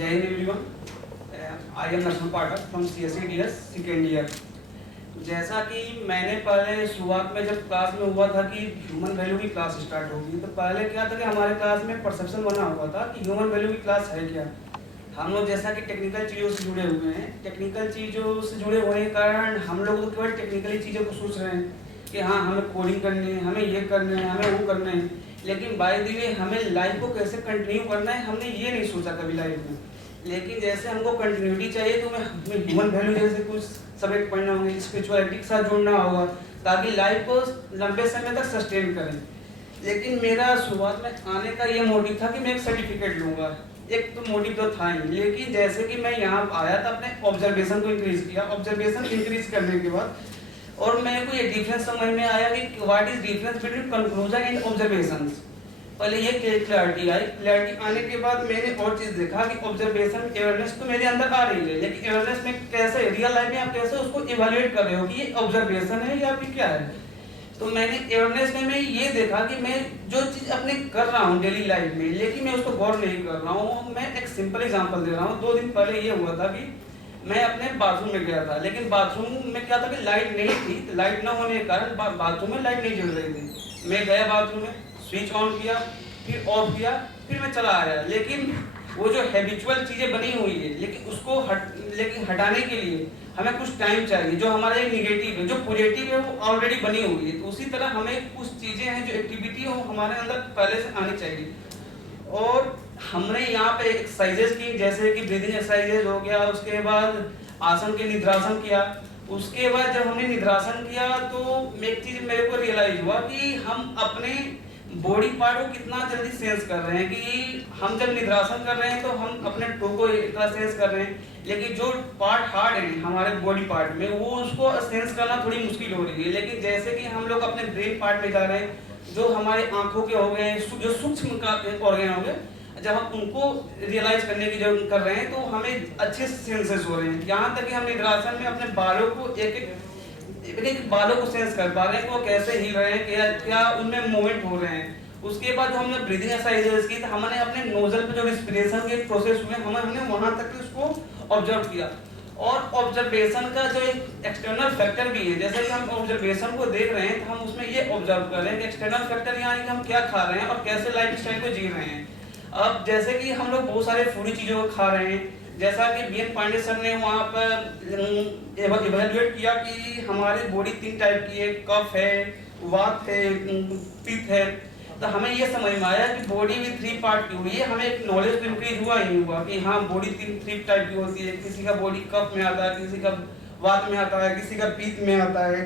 Jai Hind everyone. I am Narsan Pathak from CSE DS second year. जैसा कि मैंने पहले शुरुआत में जब क्लास में हुआ था कि ह्यूमन वैल्यू की क्लास स्टार्ट होगी, तो पहले क्या था कि हमारे क्लास में परसेप्शन बना हुआ था कि ह्यूमन वैल्यू की क्लास है क्या। हम लोग जैसा कि टेक्निकल चीज़ों से जुड़े हुए हैं, टेक्निकल चीज़ों से जुड़े होने के कारण हम लोग तो केवल टेक्निकली चीज़ों को सोच रहे हैं कि हाँ हमें कोडिंग करनी है, हमें ये करना है, हमें वो करना है, लेकिन बाय द वे हमें लाइफ को कैसे कंटिन्यू करना है हमने ये नहीं सोचा कभी लाइफ में। लेकिन जैसे हमको कंटिन्यूटी चाहिए तो हमें ह्यूमन वैल्यू जैसे कुछ सब्जेक्ट पढ़ना होंगे, स्पिरिचुअलिटी के साथ जुड़ना होगा ताकि लाइफ को लंबे समय तक सस्टेन करें। लेकिन मेरा शुरुआत में आने का ये मोटिव था कि मैं एक सर्टिफिकेट लूँगा, एक तो मोटिव तो था ही। लेकिन जैसे कि मैं यहाँ आया था अपने ऑब्जर्वेशन को इंक्रीज किया, ऑब्जर्वेशन इंक्रीज करने के बाद और मेरे को ये डिफरेंस समझ में आया कि what is difference between conclusion and observations. पहले ये क्लैरिटी आई, क्लैरिटी आने के बाद मैंने और चीज देखा कि ऑब्जर्वेशन अवेयरनेस तो मेरे अंदर आ रही है, लेकिन अवेयरनेस में कैसे रियल लाइफ में आप कैसे उसको इवैल्यूएट कर रहे हो कि ये ऑब्जर्वेशन है या फिर क्या है। तो मैंने अवेयरनेस में ये देखा कि मैं जो चीज अपने कर रहा हूँ डेली लाइफ में, लेकिन मैं उसको गौर नहीं कर रहा हूँ। मैं एक सिंपल एग्जांपल दे रहा हूँ। 2 दिन पहले ये हुआ था कि मैं अपने बाथरूम में गया था, लेकिन बाथरूम में क्या था कि लाइट नहीं थी, तो लाइट न होने के कारण बाथरूम में लाइट नहीं जल रही थी। मैं गया बाथरूम में, स्विच ऑन किया, फिर ऑफ किया, फिर मैं चला आया। लेकिन वो जो हैबिचुअल चीज़ें बनी हुई है, लेकिन उसको हटाने के लिए हमें कुछ टाइम चाहिए। जो हमारे निगेटिव है, जो पॉजिटिव है वो ऑलरेडी बनी हुई है। तो उसी तरह हमें कुछ चीज़ें हैं जो एक्टिविटी हो हमारे अंदर पहले से आनी चाहिए। और हमने यहाँ पे एक्सरसाइजेस की, जैसे कि ब्रीदिंग एक्सरसाइजेस हो गया, उसके बाद आसन के निद्रासन किया। उसके बाद जब हमने निद्रासन किया तो एक चीज मेरे को रियलाइज हुआ कि हम अपने बॉडी पार्ट को कितना जल्दी सेंस कर रहे हैं। कि हम जब निद्रासन कर रहे हैं तो हम अपने टो को इतना सेंस कर रहे हैं, लेकिन जो पार्ट हार्ड है हमारे बॉडी पार्ट में वो उसको सेंस करना थोड़ी मुश्किल हो रही है। लेकिन जैसे कि हम लोग अपने ब्रेन पार्ट में जा रहे हैं, जो हमारे आंखों के हो गए, जो सूक्ष्म ऑर्गन हो गए, जब हम उनको रियलाइज करने की जब कर रहे हैं तो हमें अच्छे सेंसेस हो रहे हैं। यहाँ तक कि हम निद्रासन में अपने बालों को एक बालों को सेंस कर पा रहे हैं कि वो कैसे हिल रहे हैं, क्या उनमें मूवमेंट हो रहे हैं। उसके बाद जो हमने ब्रीदिंग एक्सरसाइजेस की तो हमने अपने नोजल पे जो रिस्पिरेशन के प्रोसेस हुए हमने वहां तक उसको ऑब्जर्व किया। और ऑब्जर्वेशन का जो एक एक्सटर्नल फैक्टर भी है, जैसे कि हम ऑब्जर्वेशन को देख रहे हैं तो हम उसमें ये ऑब्जर्व कर रहे हैं कि एक्सटर्नल फैक्टर यानी कि हम क्या खा रहे हैं और कैसे लाइफ स्टाइल को जी रहे हैं। अब जैसे कि हम लोग बहुत सारे फूडी चीज़ों को खा रहे हैं, जैसा कि बीएन पांडे सर ने वहाँ पर इवेल्युएट किया कि हमारी बॉडी 3 टाइप की है, कफ है, वात है, पित्त है। तो हमें ये समझ में आया कि बॉडी भी 3 पार्ट की हुई है। हमें एक नॉलेज तो इंक्रीज हुआ ही हुआ कि हाँ बॉडी 3 टाइप की होती है। किसी का बॉडी कफ में आता है, किसी का वात में आता है, किसी का पित्त में आता है।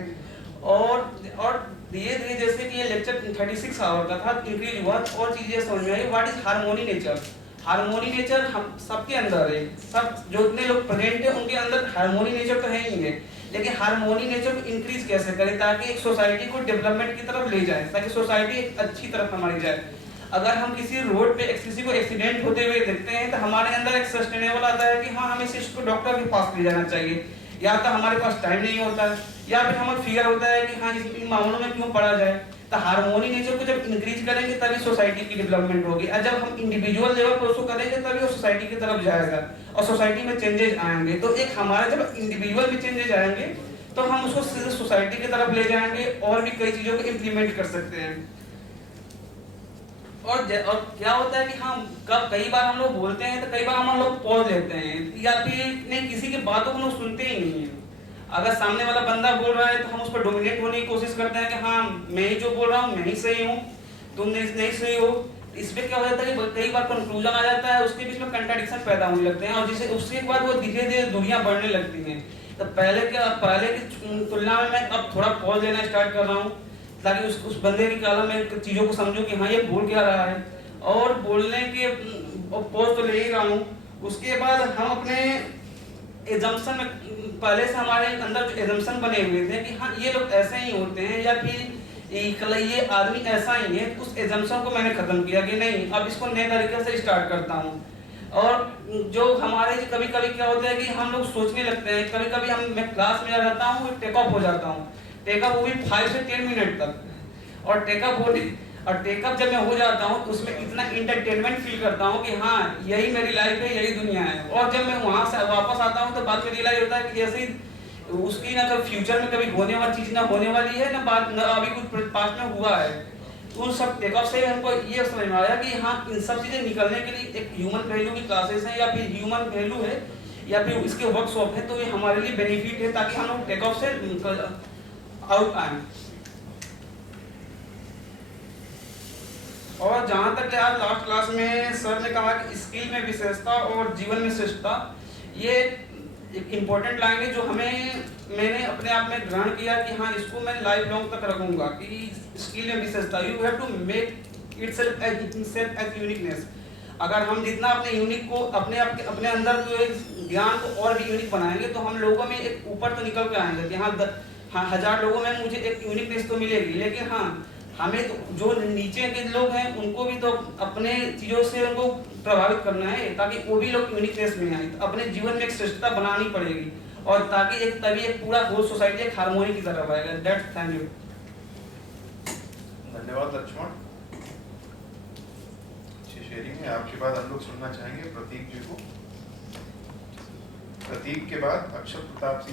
और धीरे धीरे जैसे कि ये लेक्चर 36 आवर का था, इंक्रीज हुआ और चीजें समझ में आई। What is harmony nature. Harmony nature हम सबके अंदर है, सब जो इतने लोग प्रेजेंट है उनके अंदर हार्मोनी नेचर तो है ही है। लेकिन हार्मोनी नेचर को इंक्रीज कैसे करें ताकि एक सोसाइटी को डेवलपमेंट की तरफ ले जाए, ताकि सोसाइटी एक अच्छी तरफ हमारी जाए। अगर हम किसी रोड पे किसी को एक्सीडेंट होते हुए देखते हैं तो हमारे अंदर एक सस्टेनेबल आता है कि हाँ हमें इसको डॉक्टर के पास ले जाना चाहिए, या तो हमारे पास टाइम नहीं होता है या फिर हमें फियर होता है कि हाँ इन मामलों में क्यों पढ़ा जाए। तो हार्मोनी नेचर को जब इंक्रीज करेंगे तभी सोसाइटी की डेवलपमेंट होगी, और जब हम इंडिविजुअल लेवल पर उसको करेंगे तभी वो सोसाइटी की तरफ जाएगा और सोसाइटी में चेंजेस आएंगे। तो एक हमारे जब इंडिविजुअल में चेंजेस आएंगे तो हम उसको सीधे सोसाइटी की तरफ ले जाएंगे और भी कई चीजों को इम्प्लीमेंट कर सकते हैं। और क्या होता है कि हम कई बार हम लोग बोलते हैं तो कई बार हम लोग पॉज लेते हैं या फिर नहीं किसी की बातों को लोग सुनते ही नहीं है। अगर सामने वाला बंदा बोल रहा है तो हम उस पर डोमिनेट होने की कोशिश करते हैं कि हाँ मैं ही जो बोल रहा हूँ मैं ही सही हूँ, तुम नहीं सही हो। इसमें क्या हो जाता है कि कई बार कंक्लूजन आ जाता है, उसके बीच में कंट्राडिक्शन पैदा होने लगते हैं और जिसे उसके बाद वो धीरे धीरे दूरियां बढ़ने लगती हैं। तो पहले की तुलना में मैं अब थोड़ा पॉज लेना स्टार्ट कर रहा हूँ ताकि उस बंदे की काला में चीज़ों को समझूं कि हाँ ये बोल क्या रहा है, और बोलने के पॉज तो ले ही रहा हूँ। उसके बाद हम अपने एजम्पशन में पहले से हमारे अंदर जो एजम्पशन बने हुए थे कि हाँ ये लोग ऐसे ही होते हैं या फिर ये आदमी ऐसा ही है, उस एजम्पशन को मैंने खत्म किया कि नहीं अब इसको नए तरीके से स्टार्ट करता हूँ। और जो हमारे कभी कभी क्या होता है कि हम लोग सोचने लगते हैं, कभी कभी मैं क्लास में रहता हूँ टेक ऑफ हो जाता हूँ, टेक ऑफ वो भी 5 से 10 मिनट तक। और टेक ऑफ होने और टेकअप जब मैं हो जाता हूँ तो उसमें इतना इंटरटेनमेंट फील करता हूँ कि हाँ यही मेरी लाइफ है, यही दुनिया है। और जब मैं वहाँ से वापस आता हूँ तो बाद में रियलाइज होता है कि ऐसे ही उसकी ना कभी फ्यूचर में कभी होने वाली चीज़ ना होने वाली है, ना बाद ना अभी कुछ पास्ट में हुआ है। तो उन सब टेकअप से हमको ये समझ में आया कि हाँ इन सब चीज़ें निकलने के लिए एक ह्यूमन वैल्यू की क्लासेस हैं या फिर ह्यूमन वैल्यू है या फिर इसके वर्कशॉप है, तो ये हमारे लिए बेनिफिट है ताकि हम लोग टेकअप से आउट आए। और जहाँ तक आज लास्ट क्लास में सर ने कहा कि स्किल में विशेषता और जीवन में श्रेष्ठता, ये एक इम्पोर्टेंट लाइन है जो मैंने अपने आप में ग्रहण किया कि हाँ इसको मैं लाइफ लॉन्ग तक रखूंगा कि स्किल में विशेषता, you have to make itself as uniqueness. अगर हम जितना अपने यूनिक को अपने अंदर को ज्ञान को और भी यूनिक बनाएंगे तो हम लोगों में एक ऊपर तो निकल के आएंगे कि हाँ 1000 लोगों में मुझे एक यूनिकनेस तो मिलेगी, लेकिन हाँ हमें तो जो नीचे के लोग हैं उनको भी तो अपने चीज़ों से उनको प्रभावित करना है ताकि वो भी लोग यूनिकनेस में आए। तो अपने जीवन में एक श्रेष्ठता बनानी पड़ेगी और ताकि तभी एक पूरा होल सोसाइटी एक हार्मोनी की तरफ आएगा। That's thank you. धन्यवाद लक्ष्मण, अच्छी शेयरिंग है। आपके बाद हम लोग सुनना चाहेंगे प्रतीक जी को। प्रतीक के बाद अक्षर प्रताप